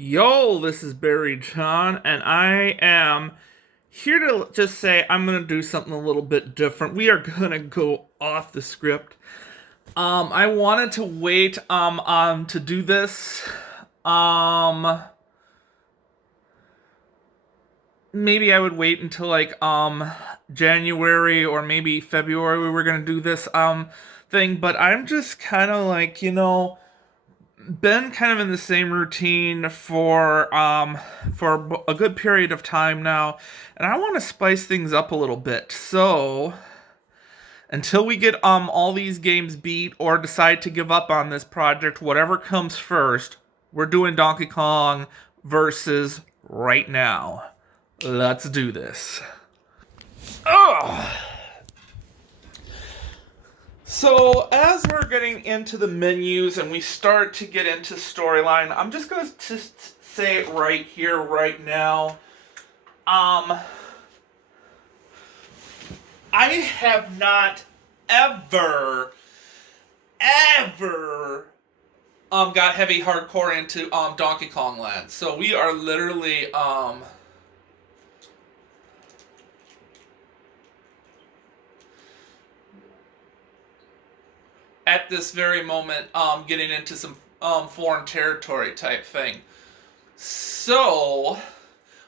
Yo, this is Barry John, and I am here to just say I'm gonna do something a little bit different. We are gonna go off the script. I wanted to wait to do this. Um, Maybe I would wait until January or maybe February. We were gonna do this thing, but I'm just kind of been kind of in the same routine for a good period of time now, and I want to spice things up a little bit. So until we get all these games beat or decide to give up on this project, whatever comes first, we're doing Donkey Kong versus right now. Let's do this. Oh. So, as we're getting into the menus and we start to get into storyline, I'm just going to say it right here, right now. I have not ever, ever got heavy hardcore into Donkey Kong Land. So we are literally at this very moment getting into some foreign territory type thing. So,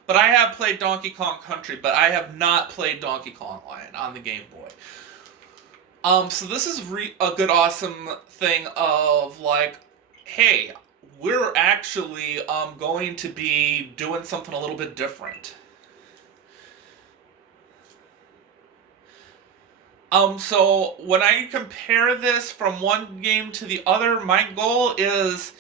but I have played Donkey Kong Country, but I have not played Donkey Kong Land on the Game Boy. So this is a good, awesome thing of like, hey, we're actually going to be doing something a little bit different. So when I compare this from one game to the other, my goal is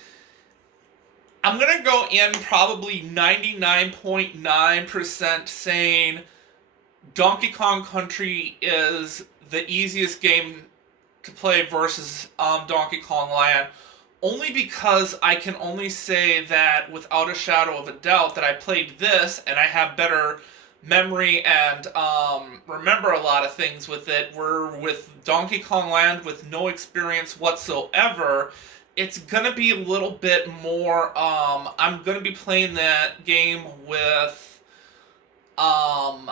I'm going to go in probably 99.9% saying Donkey Kong Country is the easiest game to play versus Donkey Kong Land, only because I can only say that without a shadow of a doubt that I played this and I have better memory and remember a lot of things with it. Where with Donkey Kong Land, with no experience whatsoever, it's gonna be a little bit more. I'm gonna be playing that game with kind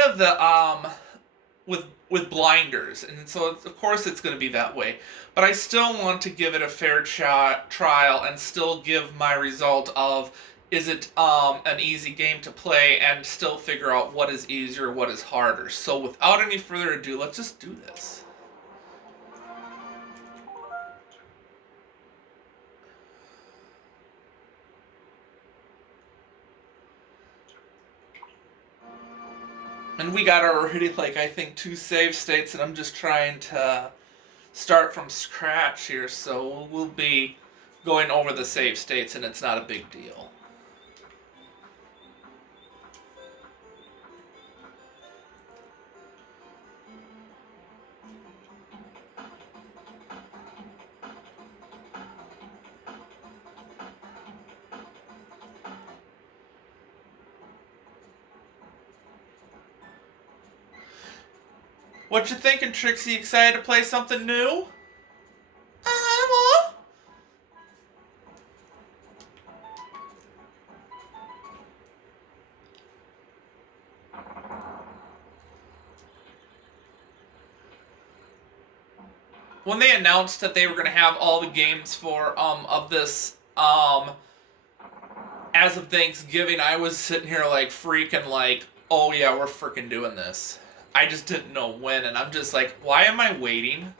of the with blinders, and so of course it's going to be that way. But I still want to give it a fair trial and still give my result of is it an easy game to play, and still figure out what is easier, what is harder. So without any further ado, let's just do this. And we got already I think 2 save states, and I'm just trying to start from scratch here, so we'll be going over the save states, and it's not a big deal. What you thinking, Trixie? Excited to play something new? Well. When they announced that they were going to have all the games for of this as of Thanksgiving, I was sitting here freaking oh yeah, we're freaking doing this. I just didn't know when, and I'm just like, why am I waiting?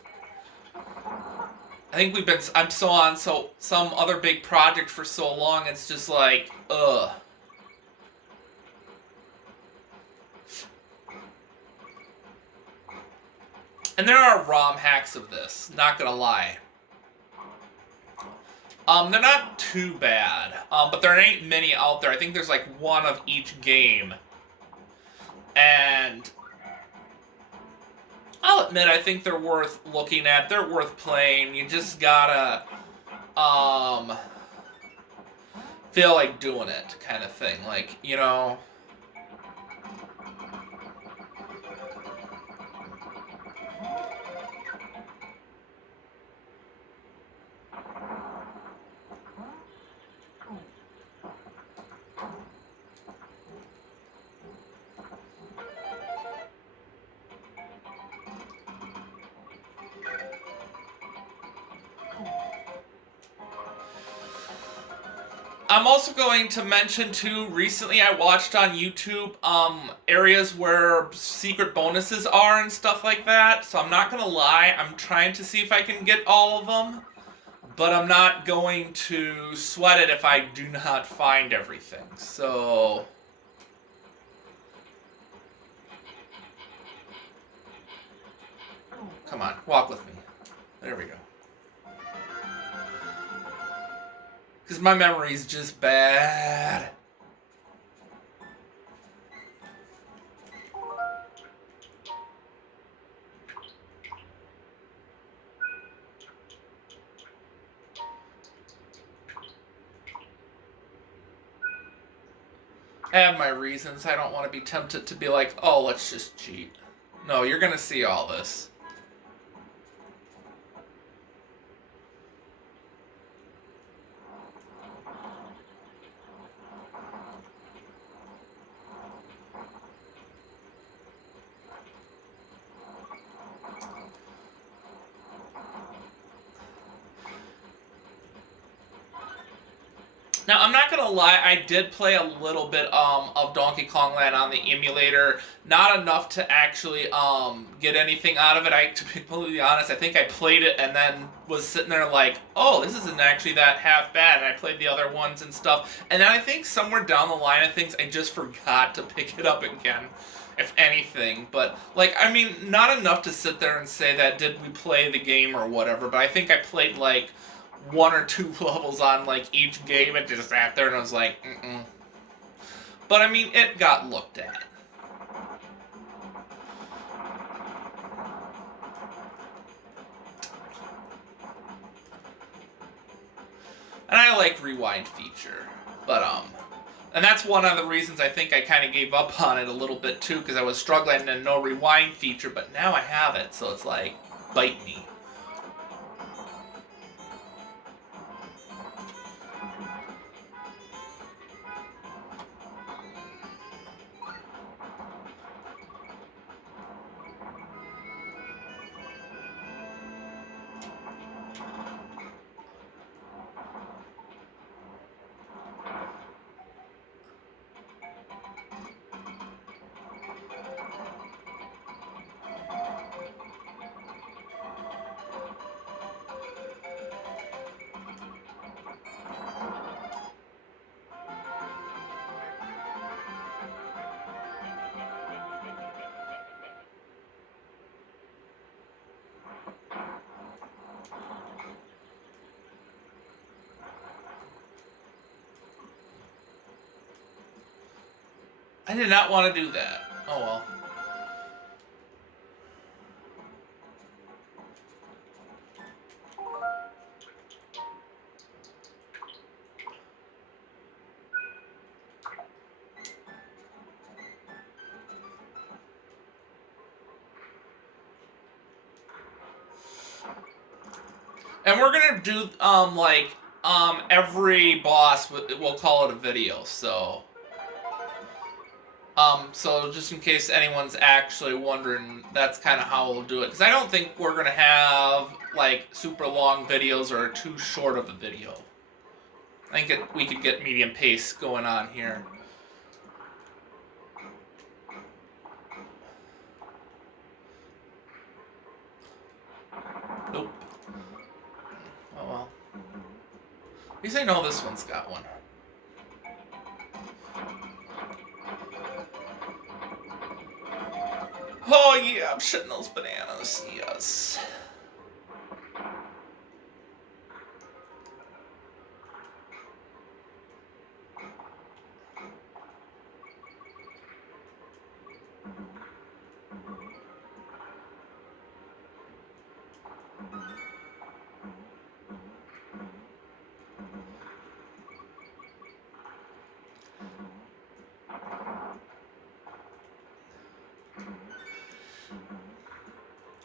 I think I'm so on some other big project for so long, it's just like, ugh. And there are ROM hacks of this, not gonna lie. They're not too bad, but there ain't many out there. I think there's one of each game. And I'll admit, I think they're worth looking at. They're worth playing. You just gotta feel like doing it, kind of thing. I'm also going to mention too, recently I watched on YouTube areas where secret bonuses are and stuff like that. So I'm not gonna lie, I'm trying to see if I can get all of them, but I'm not going to sweat it if I do not find everything. So come on, walk with me. There we go. Because my memory's just bad. I have my reasons. I don't want to be tempted to be like, oh, let's just cheat. No, you're going to see all this. Now, I'm not gonna lie, I did play a little bit of Donkey Kong Land on the emulator. Not enough to actually get anything out of it. To be completely honest, I think I played it and then was sitting there like, oh, this isn't actually that half bad. And I played the other ones and stuff. And then I think somewhere down the line of things, I just forgot to pick it up again, if anything. But, like, I mean, not enough to sit there and say that did we play the game or whatever. But I think I played, like, one or two levels on like each game and just sat there and I was like, mm-mm. But I mean, it got looked at. And I like rewind feature, but and that's one of the reasons I think I kind of gave up on it a little bit too, because I was struggling and no rewind feature, but now I have it, so it's like, bite me. I did not want to do that. Oh well. And we're gonna do every boss. We'll call it a video. So just in case anyone's actually wondering, that's kind of how we'll do it. Because I don't think we're gonna have like super long videos or too short of a video. I think we could get medium pace going on here. Nope. Oh well. At least I know this one's got one. Oh yeah, I'm shitting those bananas. Yes.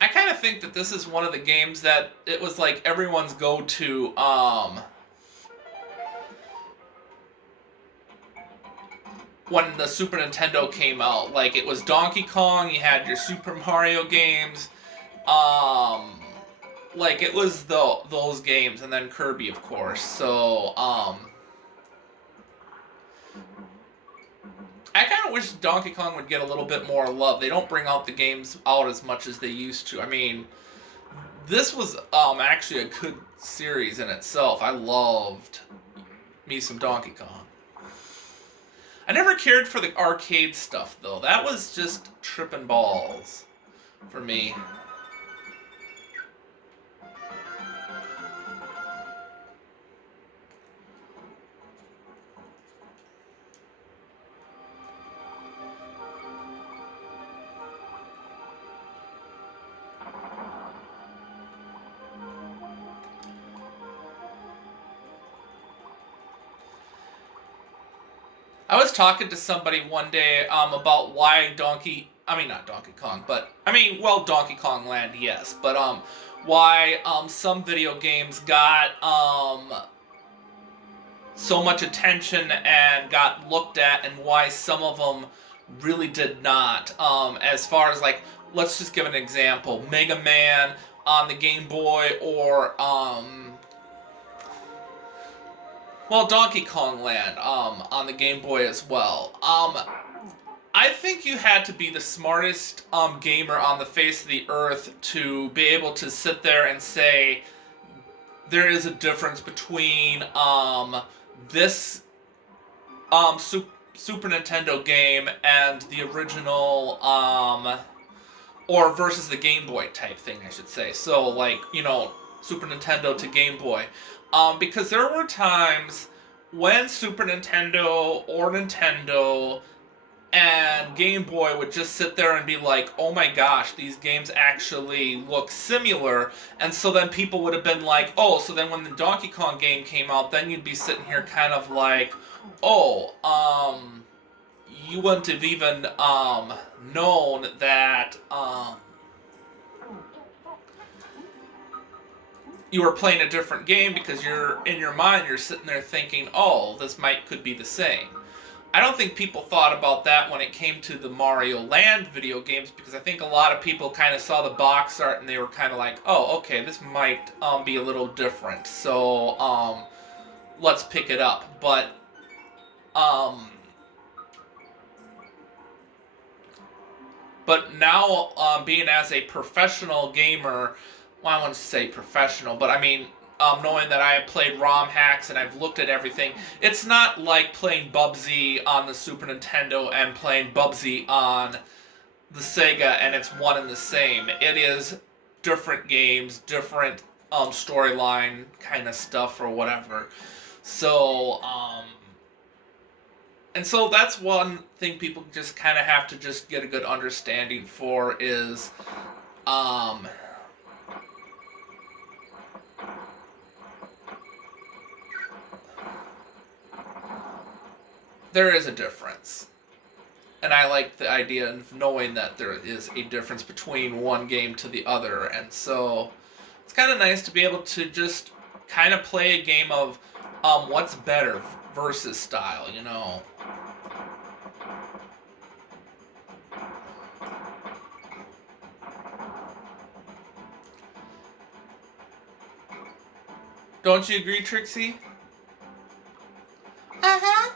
I kind of think that this is one of the games that it was like everyone's go-to when the Super Nintendo came out. Like, it was Donkey Kong, you had your Super Mario games, like, it was those games, and then Kirby, of course. So, I kind of wish Donkey Kong would get a little bit more love. They don't bring out the games out as much as they used to. I mean, this was actually a good series in itself. I loved me some Donkey Kong. I never cared for the arcade stuff though. That was just tripping balls for me. I was talking to somebody one day about why not Donkey Kong, but Donkey Kong Land, yes, but why some video games got so much attention and got looked at, and why some of them really did not. As far as like, let's just give an example: Mega Man on the Game Boy, or Donkey Kong Land on the Game Boy as well. I think you had to be the smartest gamer on the face of the earth to be able to sit there and say there is a difference between this Super Nintendo game and the original or versus the Game Boy type thing, I should say. So like, Super Nintendo to Game Boy. Because there were times when Super Nintendo or Nintendo and Game Boy would just sit there and be like, oh my gosh, these games actually look similar. And so then people would have been like, oh, so then when the Donkey Kong game came out, then you'd be sitting here kind of like, oh, you wouldn't have even known that you were playing a different game, because in your mind you're sitting there thinking, oh, this could be the same. I don't think people thought about that when it came to the Mario Land video games, because I think a lot of people kind of saw the box art and they were kind of like, oh, okay, this might be a little different, so let's pick it up. But now, being as a professional gamer, well, I wouldn't say professional, but I mean, knowing that I have played ROM hacks and I've looked at everything, it's not like playing Bubsy on the Super Nintendo and playing Bubsy on the Sega and it's one and the same. It is different games, different storyline kind of stuff or whatever. So, and so that's one thing people just kind of have to just get a good understanding for is, there is a difference. And I like the idea of knowing that there is a difference between one game to the other. And so it's kind of nice to be able to just kind of play a game of what's better versus style, Don't you agree, Trixie? Uh-huh.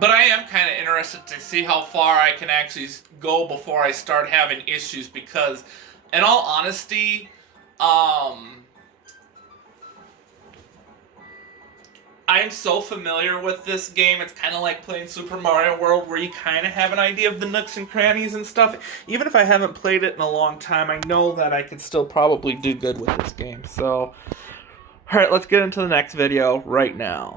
But I am kind of interested to see how far I can actually go before I start having issues because, in all honesty, I'm so familiar with this game. It's kind of like playing Super Mario World, where you kind of have an idea of the nooks and crannies and stuff. Even if I haven't played it in a long time, I know that I could still probably do good with this game. So, alright, let's get into the next video right now.